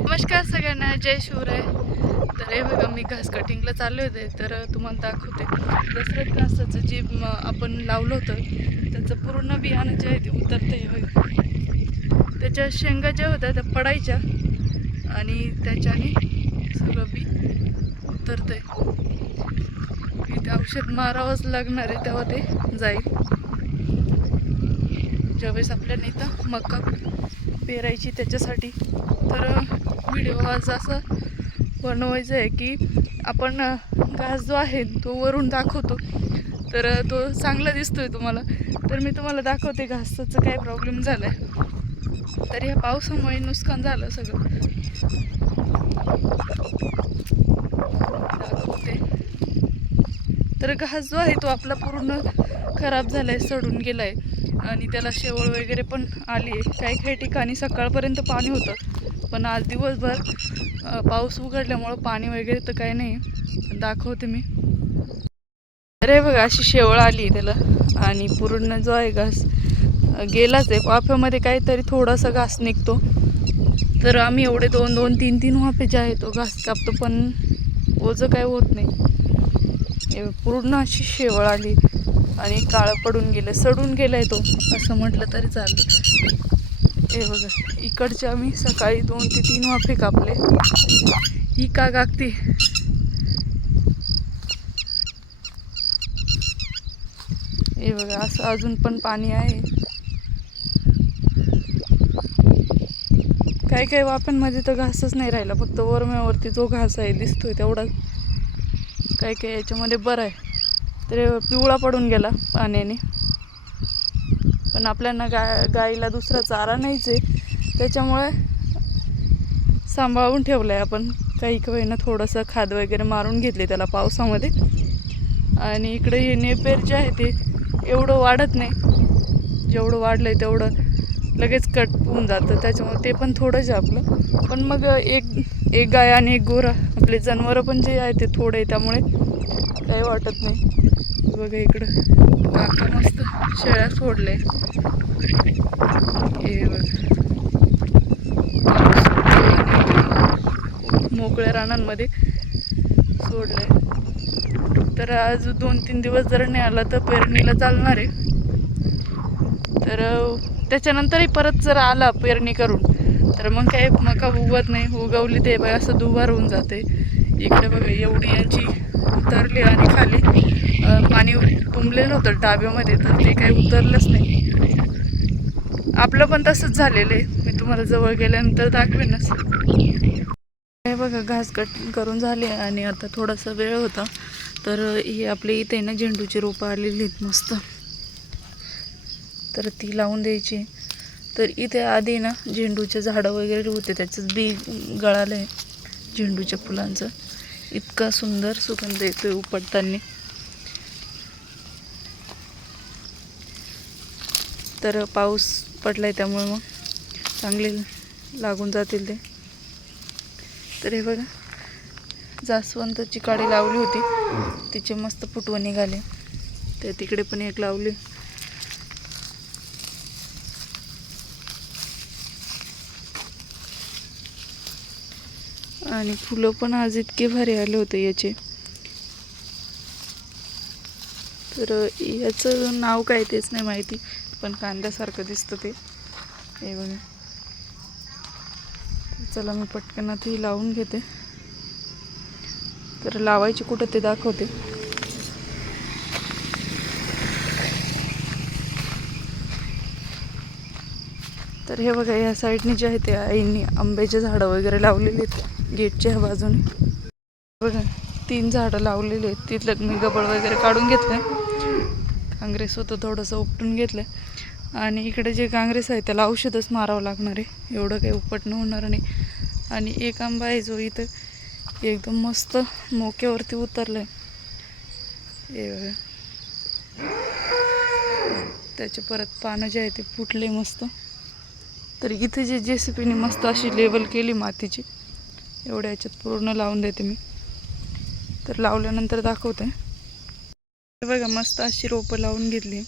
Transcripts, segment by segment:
नमस्कार सगळ्यांना जय शिवराय. तर हे बघा मी घास कटिंगला चालले होते तर तुम्हाला दाखवते. दसऱ्यात घासाचं जे आपण लावलं होतं त्याचं पूर्ण बियाणं जे आहे ते उतरते त्याच्या शेंगा ज्या होत्या त्या पडायच्या आणि त्याच्याने सगळं बी आहे इथे औषध मारावंच लागणार आहे तेव्हा ते जाईल. ज्यावेळेस आपल्याला इथं मका पेरायची त्याच्यासाठी. तर व्हिडिओ आज असं बनवायचं आहे की आपण घास जो आहे तो वरून दाखवतो. तर तो चांगला दिसतोय तुम्हाला. तर मी तुम्हाला दाखवते घासाचं काय प्रॉब्लेम झाला आहे तर ह्या पावसामुळे नुकसान झालं सगळं. दाखवते. तर घास जो आहे तो आपला पूर्ण खराब झाला आहे सडून गेला आहे आणि त्याला शेवळ वगैरे पण आली आहे काही काही ठिकाणी सकाळपर्यंत पाणी होतं. पण आज दिवसभर पाऊस उघडल्यामुळं पाणी वगैरे तर काही नाही. पण दाखवते मी. अरे बघा अशी शेवळ आली त्याला. आणि पूर्ण जो आहे घास गेलाच आहे. वाफ्यामध्ये काहीतरी थोडासा घास निघतो. तर आम्ही एवढे दोन दोन तीन तीन वाफे जे आहे तो घास कापतो पण ओझं काय होत नाही. पूर्ण अशी शेवळ आली. आणि काळं पडून गेलं सडून गेलाय तो. असं म्हटलं तरी चालेल. हे बघा इकडचे आम्ही सकाळी दोन ते तीन वाफे कापले. ही का गागते? हे बघा असं अजून पण पाणी आहे. काही काही वाफ्यांमध्ये तर घासच नाही राहिला फक्त वरम्यावरती जो घास आहे दिसतोय तेवढाच काही काही याच्यामध्ये बरं आहे. तर पिवळा पडून गेला पाण्याने. पण आपल्याला गा गाईला दुसरा चारा नाहीच आहे त्याच्यामुळे सांभाळून ठेवलं आहे आपण. काही काही ना थोडंसं खाद वगैरे मारून घेतले त्याला पावसामध्ये. आणि इकडे हे नेपेर जे आहे ते एवढं वाढत नाही. जेवढं वाढलं आहे तेवढं लगेच कट होऊन जातं. त्याच्यामुळे ते पण थोडंच आहे आपलं. पण मग एक एक गाय आणि एक गोरा. आपले जनावरं पण जे आहे ते थोडं आहे त्यामुळे काही वाटत नाही. बघा इकडं. काका मस्त शेळ्या सोडले हे बघा. मोकळ्या रानांमध्ये सोडले तर आज दोन तीन दिवस जर नाही आला तर पेरणीला चालणार आहे. तर त्याच्यानंतरही परत जर आला पेरणी करून तर मग काय मका उगवत नाही. उगवली ते बाय असं दुवार होऊन जाते. इकडे बघा एवढी यांची उतरली आणि खाली पाणी तुंबलेलं होतं डाब्यामध्ये तर ते काही उतरलंच नाही. आपलं पण तसंच झालेलं आहे. मी तुम्हाला जवळ गेल्यानंतर दाखवेनच. हे बघा घास कट करून झाले आणि आता थोडासा वेळ होता. तर ही आपल्या इथे ना झेंडूची रोपं आलेली आहेत मस्त. तर ती लावून द्यायची. तर इथे आधी ना झेंडूचे झाडं वगैरे होते त्याचंच बी गळालं आहे झेंडूच्या फुलांचं. इतका सुंदर सुगंध येतोय उपटताना. तर पाऊस पडलाय त्यामुळे मग चांगले लागून जातील ते. तर हे बघा जास्वंताची काडी लावली होती. तिचे मस्त फुटवं निघाले. तर तिकडे पण एक लावली. आणि फुलं पण आज इतके भारी आले होते याचे. तर याचं नाव काय तेच नाही माहिती पण कांद्यासारखं दिसतं ते. हे बघा. चला मी पटकन आता ही लावून घेते. तर लावायची कुठं ते दाखवते. तर हे बघा या साईडने जे आहे ते आईंनी आंब्याचे झाडं वगैरे लावलेली आहेत गेटच्या ह्या बाजूने. बघा तीन झाडं लावलेली आहेत. तिथलं मी गबळ वगैरे काढून घेतलं काँग्रेस होतं थोडंसं उपटून घेतलं आणि इकडे जे काँग्रेस आहे त्याला औषधच मारावं लागणार आहे. एवढं काही उपटणं होणार नाही. आणि एक आंबा आहे जो इथं एकदम मस्त मोक्यावरती उतरलं आहे हे बघा. त्याचे परत पानं जे आहे ते फुटले मस्त. तर इथे जे जे सी पीने मस्त अशी लेवल केली मातीची एवढ्या याच्यात पूर्ण लावून देते मी. तर लावल्यानंतर दाखवते. हे बघा मस्त अशी रोपं लावून घेतली.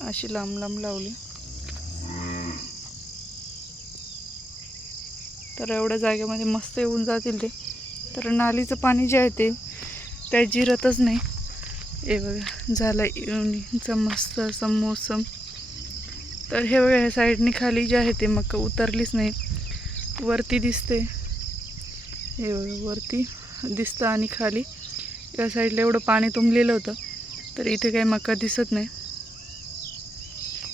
अशी लांब लांब लावली. तर एवढ्या जागेमध्ये मस्त येऊन जातील ते. तर नालीचं पाणी जे आहे ते काही जिरतच नाही. हे बघा झालं येऊनचा मस्त असं मोसम. तर हे बघा ह्या साईडने खाली जे आहे ते मग उतरलीच नाही. वरती दिसते. हे बघा वरती दिसतं आणि खाली. या साईडला एवढं पाणी तुंबलेलं होतं तर इथे काही मका दिसत नाही.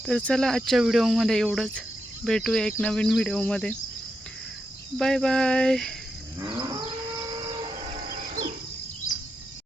तर चला आजच्या व्हिडिओमध्ये एवढंच. भेटूया एक नवीन व्हिडिओमध्ये. Bye bye.